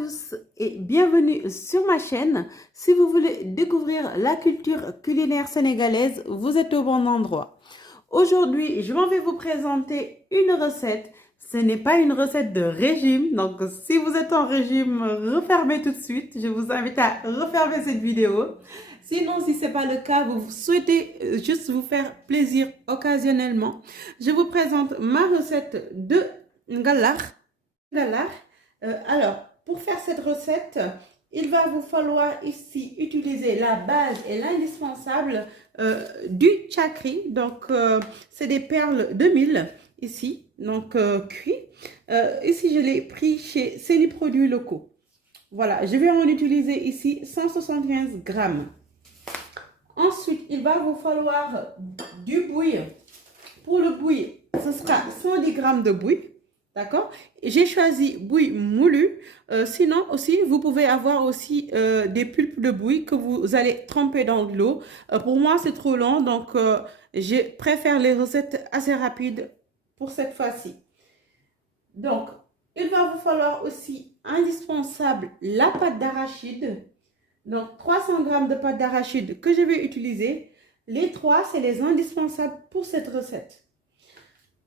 tous et bienvenue sur ma chaîne. Si vous voulez découvrir la culture culinaire sénégalaise, vous êtes au bon endroit. Aujourd'hui, je vais vous présenter une recette. Ce n'est pas une recette de régime, donc si vous êtes en régime, refermez tout de suite. Je vous invite à refermer cette vidéo. Sinon, si ce n'est pas le cas, vous souhaitez juste vous faire plaisir occasionnellement, je vous présente ma recette de ngalar. Alors, pour faire cette recette, il va vous falloir ici utiliser la base et l'indispensable du chakri. Donc, c'est des perles de mil ici, donc cuit. Ici, je l'ai pris chez Céline Produits Locaux. Voilà, je vais en utiliser ici 175 grammes. Ensuite, il va vous falloir du bouilli. Pour le bouilli, ce sera 110 grammes de bouilli. D'accord? J'ai choisi bouilli moulu. Sinon aussi, vous pouvez avoir aussi des pulpes de bouilli que vous allez tremper dans de l'eau. Pour moi, c'est trop long, donc je préfère les recettes assez rapides pour cette fois-ci. Donc, il va vous falloir aussi indispensable la pâte d'arachide. Donc, 300 grammes de pâte d'arachide que je vais utiliser. Les trois, c'est les indispensables pour cette recette.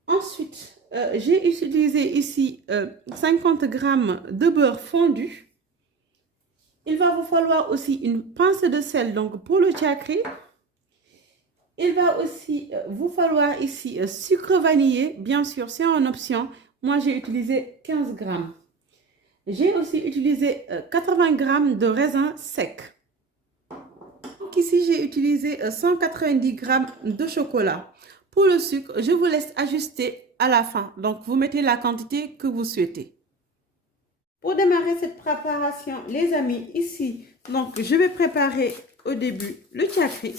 Ensuite, j'ai utilisé ici 50 grammes de beurre fondu. Il va vous falloir aussi une pincée de sel donc pour le chakri. Il va aussi vous falloir ici sucre vanillé. Bien sûr, c'est en option. Moi, j'ai utilisé 15 grammes. J'ai aussi utilisé 80 grammes de raisin sec. Donc ici, j'ai utilisé 190 grammes de chocolat. Pour le sucre, je vous laisse ajuster à la fin. Donc, vous mettez la quantité que vous souhaitez. Pour démarrer cette préparation, les amis, ici, donc, je vais préparer au début le chakri.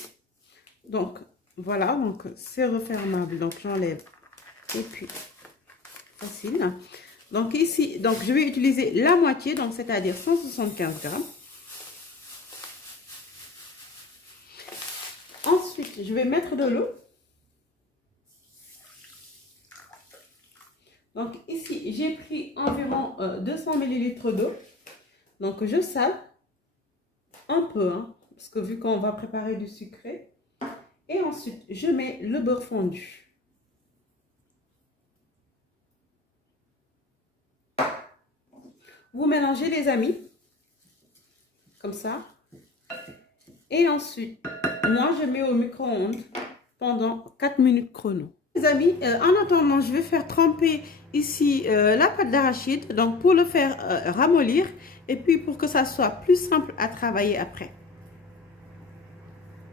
Donc, voilà, donc c'est refermable. Donc, j'enlève. Et puis, facile. Donc, ici, donc, je vais utiliser la moitié, donc c'est-à-dire 175 grammes. Ensuite, je vais mettre de l'eau. Donc ici, j'ai pris environ 200 ml d'eau. Donc je sale un peu, hein, parce que vu qu'on va préparer du sucré. Et ensuite, je mets le beurre fondu. Vous mélangez les amis, comme ça. Et ensuite, moi je mets au micro-ondes pendant 4 minutes chrono. Les amis, en attendant, je vais faire tremper ici la pâte d'arachide, donc pour le faire ramollir et puis pour que ça soit plus simple à travailler après.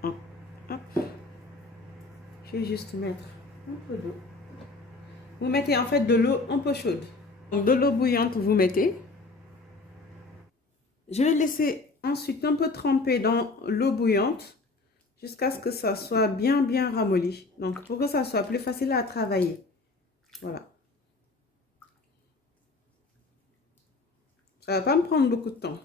Hop. Je vais juste mettre un peu d'eau. Vous mettez en fait de l'eau un peu chaude. Donc de l'eau bouillante, vous mettez. Je vais laisser ensuite un peu tremper dans l'eau bouillante jusqu'à ce que ça soit bien ramolli. Donc, pour que ça soit plus facile à travailler. Voilà. Ça ne va pas me prendre beaucoup de temps.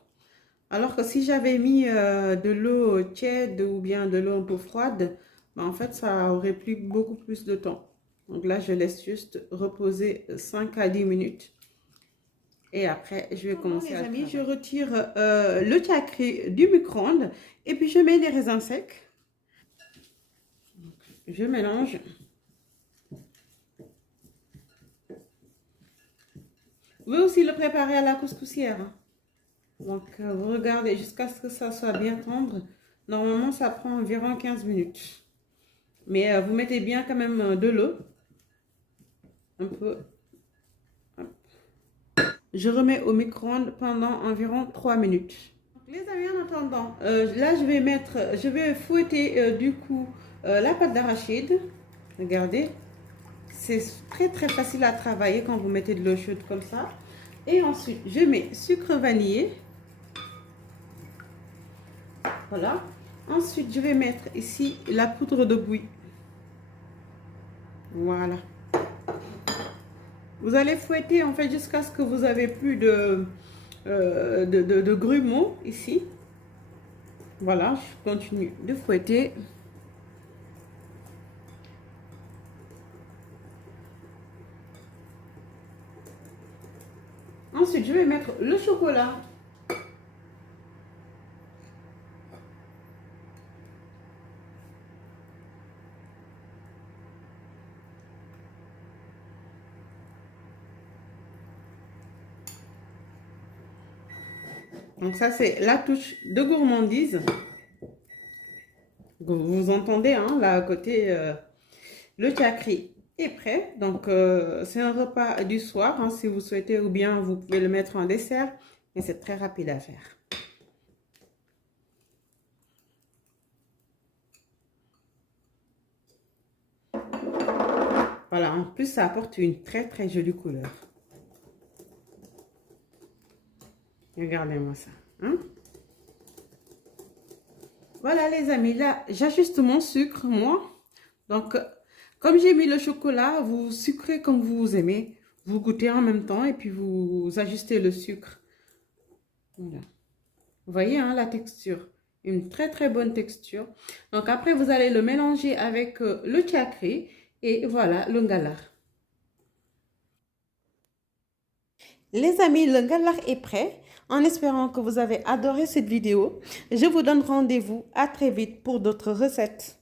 Alors que si j'avais mis de l'eau tiède ou bien de l'eau un peu froide, ben en fait, ça aurait pris beaucoup plus de temps. Donc là, je laisse juste reposer 5 à 10 minutes. Et après, je vais commencer à travailler. Je retire le chakri du micro-ondes et puis je mets les raisins secs. Je mélange. Vous pouvez aussi le préparer à la couscoussière. Donc, vous regardez jusqu'à ce que ça soit bien tendre. Normalement, ça prend environ 15 minutes. Mais vous mettez bien quand même de l'eau. Un peu. Hop. Je remets au micro-ondes pendant environ 3 minutes. Les amis, en attendant, là, je vais fouetter du coup la pâte d'arachide. Regardez, c'est très facile à travailler quand vous mettez de l'eau chaude comme ça. Et ensuite, je mets sucre vanillé. Voilà. Ensuite, je vais mettre ici la poudre de bouilli. Voilà. Vous allez fouetter en fait jusqu'à ce que vous avez plus de grumeaux ici. Voilà, je continue de fouetter. Ensuite, je vais mettre le chocolat Donc ça, c'est la touche de gourmandise. Vous entendez, hein, là à côté, le chakri est prêt. Donc, c'est un repas du soir, hein, si vous souhaitez, ou bien vous pouvez le mettre en dessert. Mais c'est très rapide à faire. Voilà, en plus, ça apporte une très, très jolie couleur. Regardez-moi ça. Hein? Voilà, les amis, là, j'ajuste mon sucre, moi. Donc, comme j'ai mis le chocolat, vous sucrez comme vous aimez. Vous goûtez en même temps et puis vous ajustez le sucre. Voilà. Vous voyez, hein, la texture. Une très, très bonne texture. Donc, après, vous allez le mélanger avec le chakri. Et voilà, le ngalar. Les amis, le ngalar est prêt. En espérant que vous avez adoré cette vidéo, je vous donne rendez-vous à très vite pour d'autres recettes.